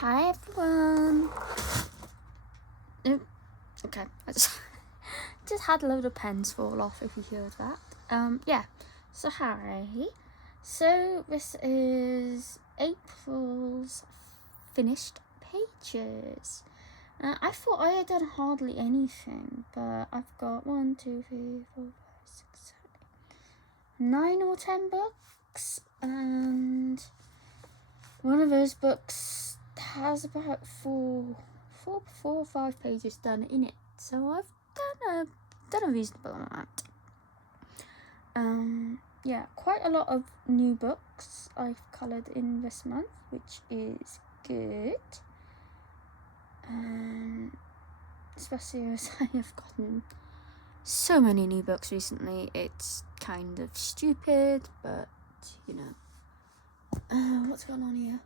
Hi everyone. Oh, okay, I just had a load of pens fall off if you heard that. Yeah, so hi. So this is April's finished pages. I thought I had done hardly anything, but I've got 1, 2, 3, 4, 5, 6, 7, 9 or 10 books, and one of those books has about four or 5 pages done in it, so I've done a reasonable amount. Yeah, quite a lot of new books I've coloured in this month, which is good. Especially as I have gotten so many new books recently, it's kind of stupid, but you know. What's going on here?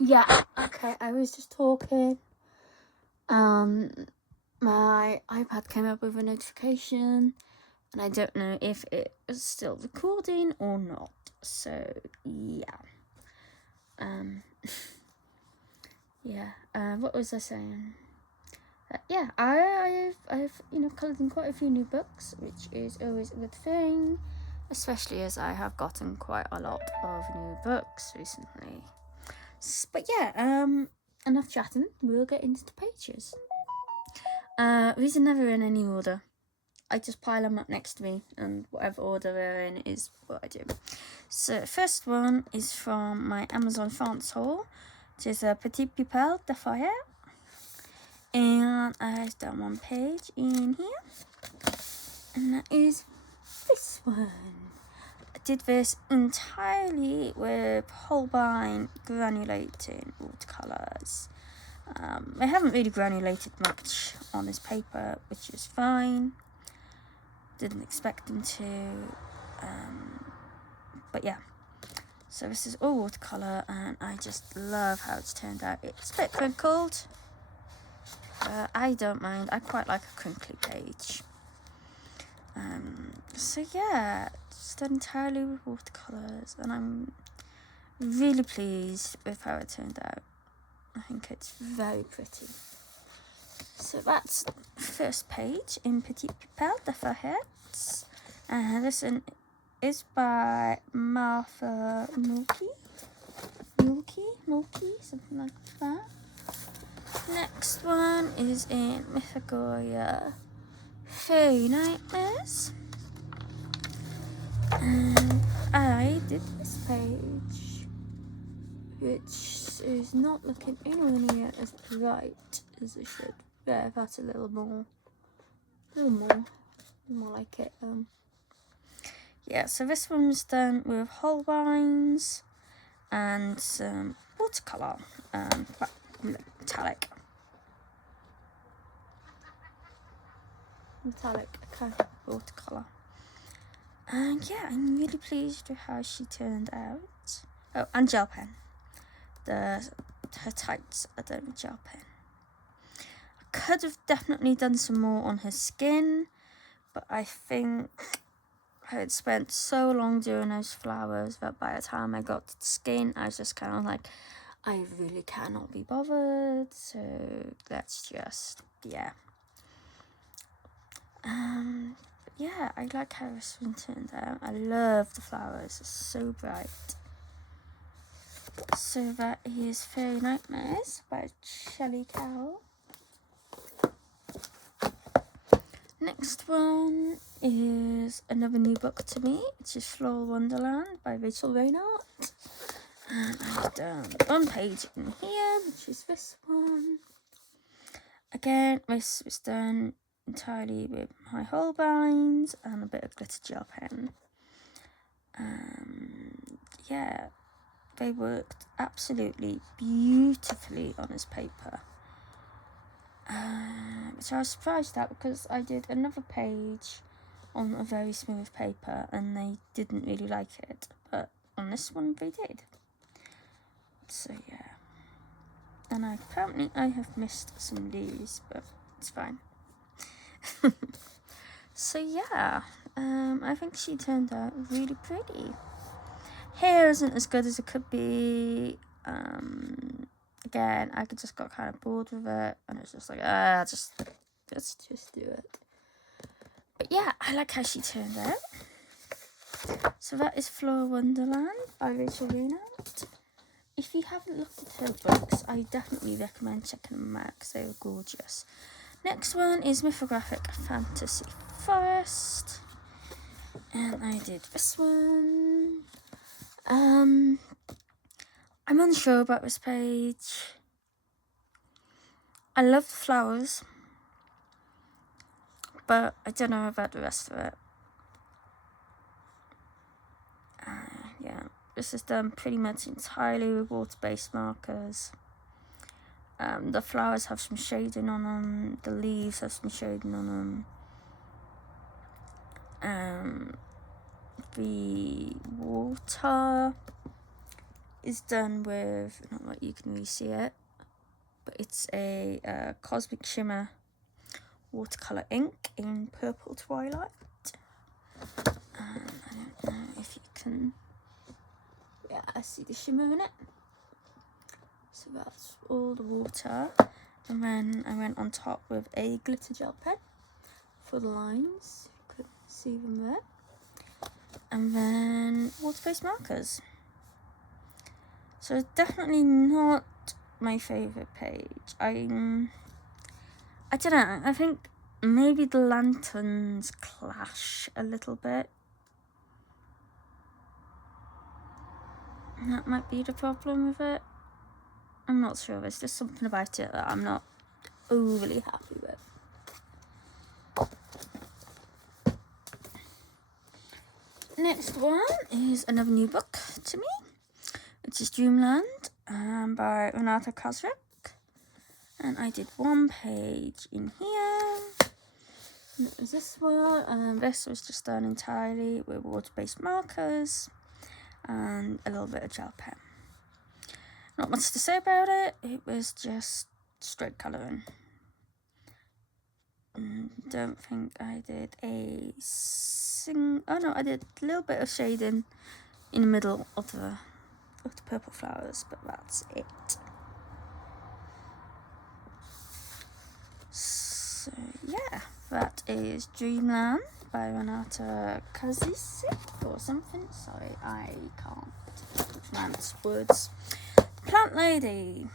Yeah, okay, I was just talking. My iPad came up with a notification, and I don't know if it is still recording or not. So yeah. Yeah. What was I saying? Yeah, I've coloured in quite a few new books, which is always a good thing, especially as I have gotten quite a lot of new books recently. But yeah, enough chatting. We'll get into the pages. These are never in any order. I just pile them up next to me, and whatever order they're in is what I do. So the first one is from my Amazon France haul, which is a Petit Pipel de Fire. And I've done one page in here, and that is this one. I did this entirely with Holbein granulating watercolours. I haven't really granulated much on this paper, which is fine. Didn't expect them to, but yeah. So this is all watercolour, and I just love how it's turned out. It's a bit crinkled. I don't mind. I quite like a crinkly page. So yeah, just done entirely with watercolours, and I'm really pleased with how it turned out. I think it's very pretty. So that's the first page in Petit Pipel de Fajettes. And this one is by Martha Mulkey, something like that. Next one is in Mythagoria Fairy Nightmares. And I did this page, which is not looking anywhere near as bright as it should. Yeah, that's a little more like it. Yeah, so this one's done with holbeins and some watercolour, metallic kind of watercolour. And yeah, I'm really pleased with how she turned out. Oh, and gel pen. Her tights are done with gel pen. I could have definitely done some more on her skin, but I think I had spent so long doing those flowers that by the time I got to the skin, I was just kind of like, I really cannot be bothered, so let's just, yeah. Yeah, I like how this one turned out. I love the flowers, it's so bright. So that is Fairy Nightmares by Shelley Carroll. Next one is another new book to me, which is Floral Wonderland by Rachel Reynard. And I've done one page in here, which is this one. Again, this was done entirely with my holbeins and a bit of glitter gel pen. Yeah, they worked absolutely beautifully on this paper. Which I was surprised at, because I did another page on a very smooth paper and they didn't really like it, but on this one they did. So yeah, and apparently I have missed some leaves, but it's fine. So yeah, I think she turned out really pretty. Hair isn't as good as it could be. Again, I just got kind of bored with it, and it's just like, let's just do it. But yeah, I like how she turned out. So that is Flora Wonderland by Rachel Reynolds. If you haven't looked at her books, I definitely recommend checking them out because they were gorgeous. Next one is Mythographic Fantasy Forest. And I did this one. I'm unsure about this page. I love the flowers, but I don't know about the rest of it. Yeah, this is done pretty much entirely with water-based markers. The flowers have some shading on them, the leaves have some shading on them. The water is done with, not like you can really see it, but it's a Cosmic Shimmer watercolour ink in Purple Twilight. I don't know if you can, yeah, I see the shimmer in it. So that's all the water. And then I went on top with a glitter gel pen for the lines. You could see them there. And then water-based markers. So it's definitely not my favourite page. I don't know, I think maybe the lanterns clash a little bit. That might be the problem with it. I'm not sure, there's just something about it that I'm not overly happy with. Next one is another new book to me, which is Dreamland by Renata Kazrick. And I did one page in here. And it was this one. This was just done entirely with water-based markers and a little bit of gel pen. Not much to say about it. It was just straight colouring. Don't think I did a oh no, I did a little bit of shading in the middle of the purple flowers, but that's it. So yeah, that is Dreamland by Renata Kazrick or something. Sorry, I can't pronounce words. Plant Lady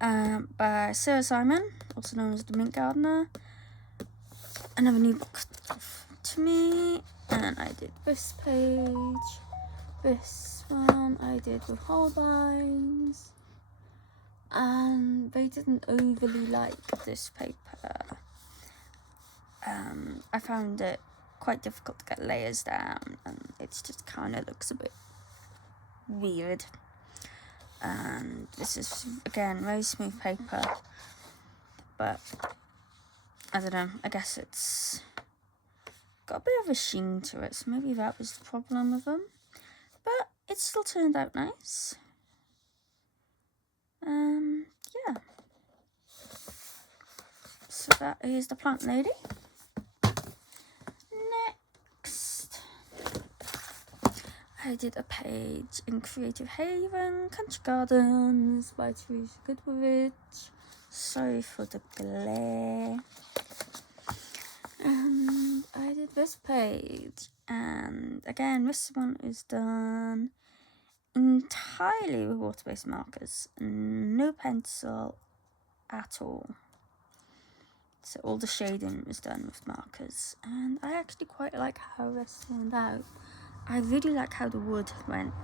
by Sarah Simon, also known as the Mint Gardener. Another new book to me, and I did this page. This one I did with holbeins, and they didn't overly like this paper. I found it quite difficult to get layers down, and it just kind of looks a bit weird. And this is, again, very smooth paper, but I don't know, I guess it's got a bit of a sheen to it, so maybe that was the problem with them. But it still turned out nice. Yeah. So that is the Plant Lady. Next, I did a page in Creative Haven, Country Gardens by Teresa Goodrich. Sorry for the glare. And I did this page, and again, this one is done entirely with water-based markers, no pencil at all. So all the shading was done with markers, and I actually quite like how this turned out. I really like how the wood went.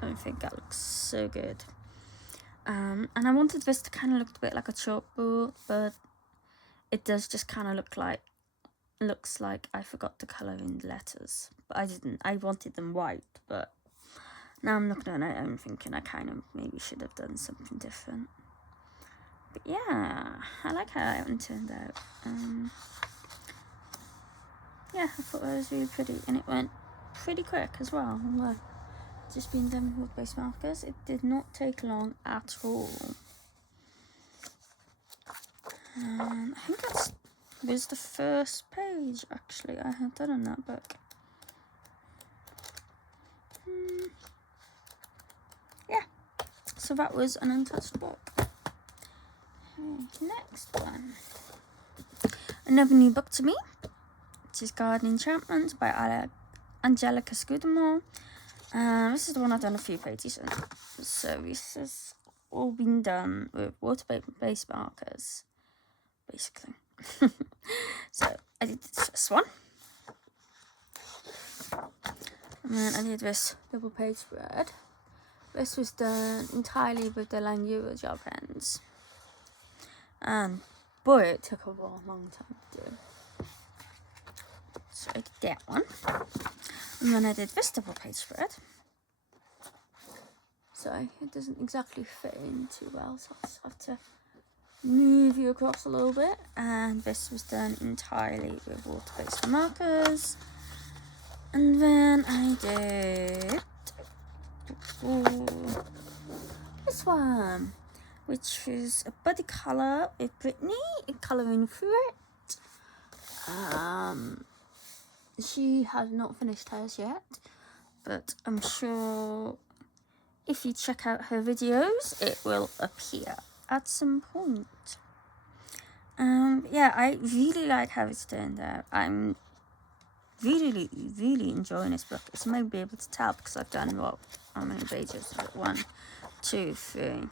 I think that looks so good. And I wanted this to kind of look a bit like a chalkboard, but it does just kind of looks like I forgot to colour in the letters. But I didn't. I wanted them white, but now I'm looking at it, I'm thinking I kind of maybe should have done something different. But yeah, I like how that one turned out. Yeah, I thought that was really pretty, and it went pretty quick as well. Just being done with water-based markers, it did not take long at all. I think that was the first page actually I had done in that book. Yeah, so that was an untouched book. Okay, next one. Another new book to me, which is Garden Enchantments by Angelica Scudamore. This is the one I've done a few pages in. So this has all been done with water-based markers, basically. So I did this one. And then I did this double page spread. This was done entirely with the Langura gel pens. And boy, it took a long time to do. So I did that one. And then I did this double page spread. Sorry, it doesn't exactly fit in too well, so I'll just have to move you across a little bit. And this was done entirely with water-based markers. And then I did this one, which was a buddy colour with Brittany, colouring through it. She has not finished hers yet, but I'm sure if you check out her videos, it will appear at some point. Yeah, I really like how it's turned out. I'm really enjoying this book. As you may be able to tell because I've done how many pages? 1, 2, 3,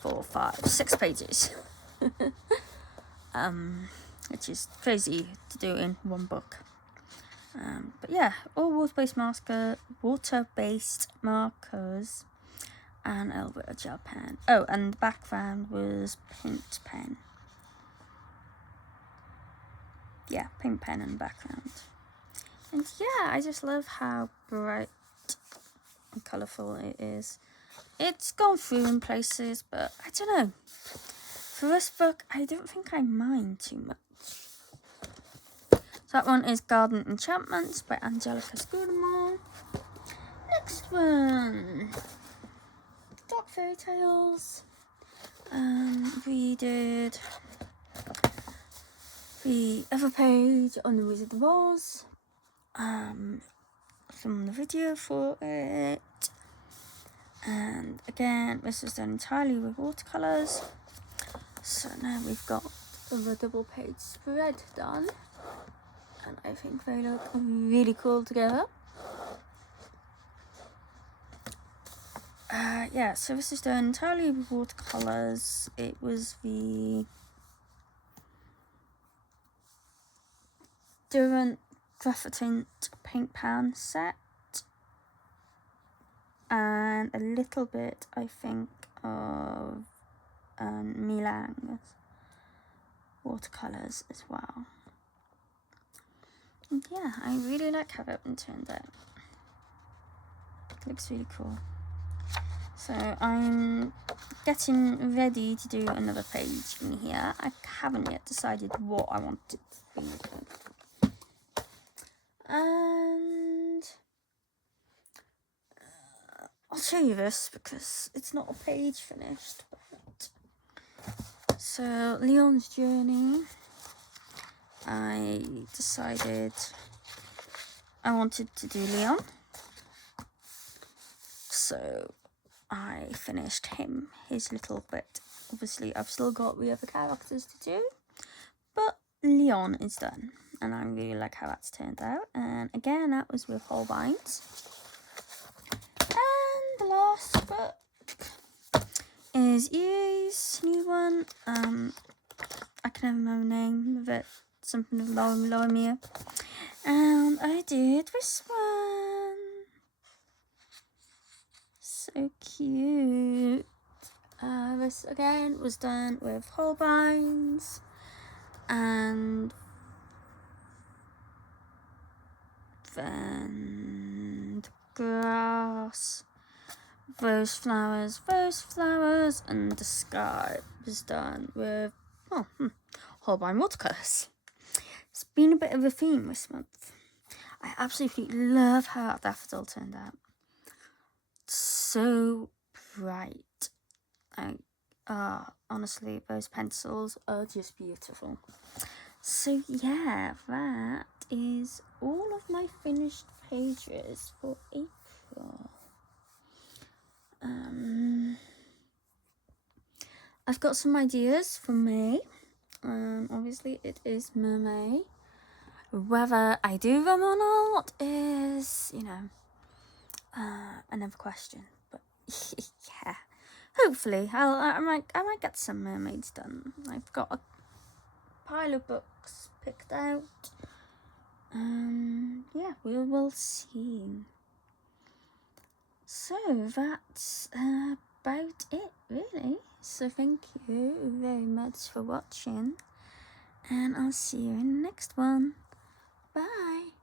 4, 5, 6 pages. Which is crazy to do in one book. But yeah, all water-based markers and a little bit of gel pen. Oh, and the background was paint pen. Yeah, paint pen in the background. And yeah, I just love how bright and colourful it is. It's gone through in places, but I don't know. For this book, I don't think I mind too much. So that one is Garden Enchantments by Angelica Scudamore. Next one, Dark Fairy Tales. We did the other page on the Wizard of Oz. From the video for it. And again, this is done entirely with watercolours. So now we've got the double page spread done. And I think they look really cool together. Yeah, so this is done entirely with watercolours. It was the Durant Graphitint paint pan set. And a little bit, I think, of Milan's watercolours as well. And yeah, I really like how that one turned out. It looks really cool. So I'm getting ready to do another page in here. I haven't yet decided what I want it to be. And I'll show you this because it's not a page finished. But so Leon's journey, I decided I wanted to do Leon. So I finished his little bit. Obviously I've still got the other characters to do, but Leon is done. And I really like how that's turned out. And again, that was with holbeins. And the last book is Yu's new one. I can never remember the name of it. Something of Lorimier. And I did this one. So cute. This again was done with holbeins and then the grass, those flowers, and the sky was done with holbein watercolours. It's been a bit of a theme this month. I absolutely love how that daffodil turned out. So bright. Honestly, those pencils are just beautiful. So yeah, that is all of my finished pages for April. I've got some ideas for May. Obviously it is May. Whether I do them or not is, another question. But yeah, hopefully I might get some mermaids done. I've got a pile of books picked out. Yeah, we will see. So that's about it, really. So thank you very much for watching, and I'll see you in the next one. Bye.